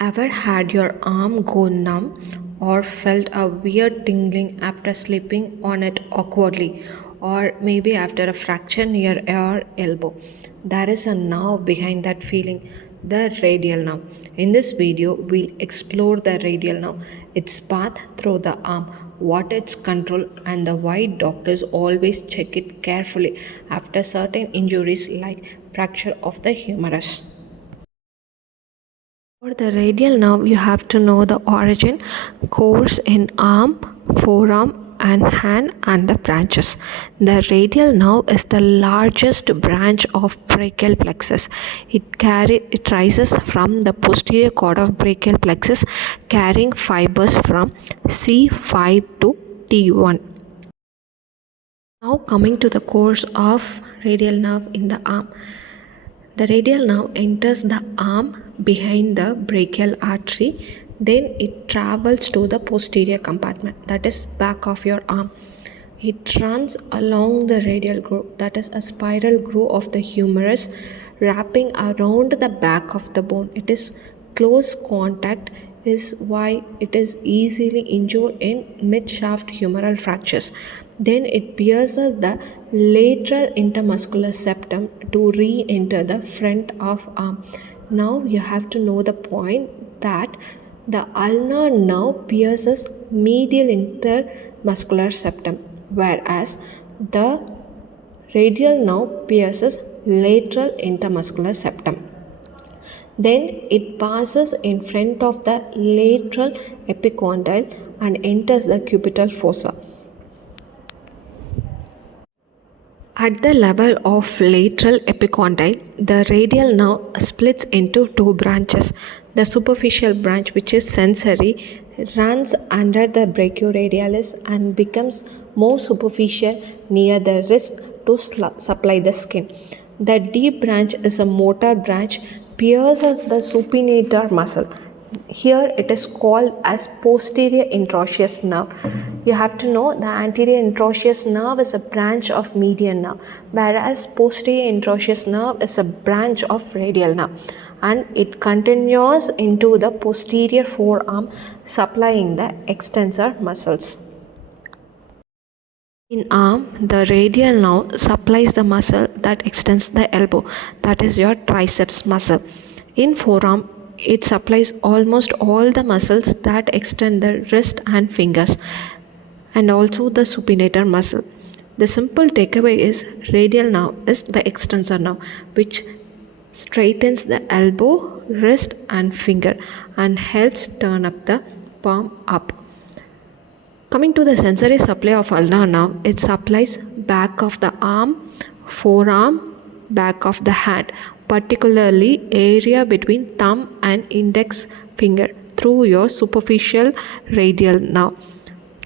Ever had your arm go numb or felt a weird tingling after slipping on it awkwardly, or maybe after a fracture near your elbow? There is a nerve behind that feeling, the radial nerve. In this video, we'll explore the radial nerve, its path through the arm, what its control, and the why doctors always check it carefully after certain injuries like fracture of the humerus. For the radial nerve, you have to know the origin, course in arm, forearm, and hand, and the branches. The radial nerve is the largest branch of brachial plexus. It rises from the posterior cord of brachial plexus, carrying fibers from C5 to T1. Now coming to the course of radial nerve in the arm. The radial nerve enters the arm behind the brachial artery, then it travels to the posterior compartment, that is back of your arm. It runs along the radial groove, that is a spiral groove of the humerus, wrapping around the back of the bone. It is close contact is why it is easily injured in mid-shaft humeral fractures. Then it pierces the lateral intermuscular septum to re-enter the front of arm. Now you have to know the point that the ulnar nerve pierces medial intermuscular septum, whereas the radial nerve pierces lateral intermuscular septum. Then it passes in front of the lateral epicondyle and enters the cubital fossa. At the level of lateral epicondyle, the radial nerve splits into two branches. The superficial branch, which is sensory, runs under the brachioradialis and becomes more superficial near the wrist to supply the skin. The deep branch is a motor branch, pierces the supinator muscle. Here it is called as posterior interosseous nerve. You have to know the anterior interosseous nerve is a branch of median nerve, whereas posterior interosseous nerve is a branch of radial nerve, and it continues into the posterior forearm, supplying the extensor muscles. In arm, the radial nerve supplies the muscle that extends the elbow, that is your triceps muscle. In forearm, it supplies almost all the muscles that extend the wrist and fingers, and also the supinator muscle. The simple takeaway is radial nerve is the extensor nerve, which straightens the elbow, wrist, and finger and helps turn up the palm up. Coming to the sensory supply of ulnar nerve, it supplies back of the arm, forearm, back of the hand, particularly area between thumb and index finger through your superficial radial nerve.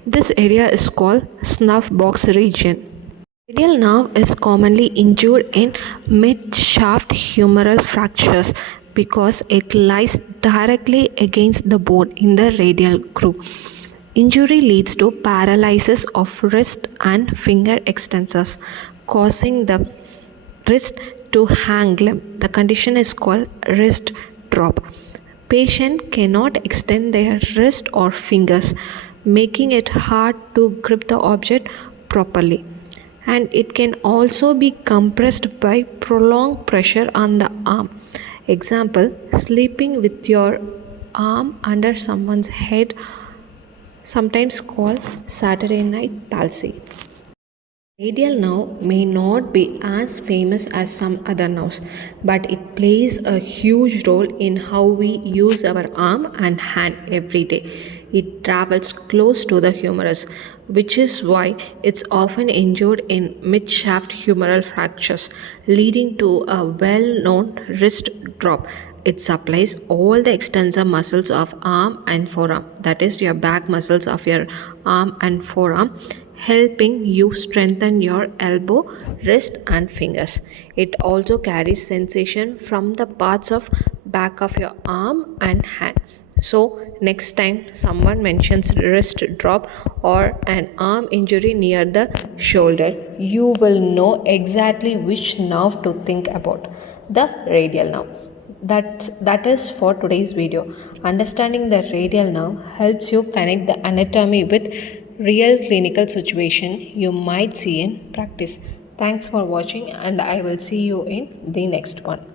This area is called snuff box region. Radial nerve is commonly injured in mid-shaft humeral fractures because it lies directly against the bone in the radial groove. Injury leads to paralysis of wrist and finger extensors, causing the wrist to hang limp. The condition is called wrist drop. Patient cannot extend their wrist or fingers, making it hard to grip the object properly. And it can also be compressed by prolonged pressure on the arm. Example, sleeping with your arm under someone's head, sometimes called Saturday night palsy. Radial nerve may not be as famous as some other nerves, but it plays a huge role in how we use our arm and hand every day. It travels close to the humerus, which is why it's often injured in mid-shaft humeral fractures, leading to a well-known wrist drop. It supplies all the extensor muscles of arm and forearm, that is your back muscles of your arm and forearm, helping you strengthen your elbow, wrist, and fingers. It also carries sensation from the parts of back of your arm and hand. So next time someone mentions wrist drop or an arm injury near the shoulder, you will know exactly which nerve to think about, the radial nerve. That is for today's video. Understanding the radial nerve helps you connect the anatomy with real clinical situation you might see in practice. Thanks for watching and I will see you in the next one.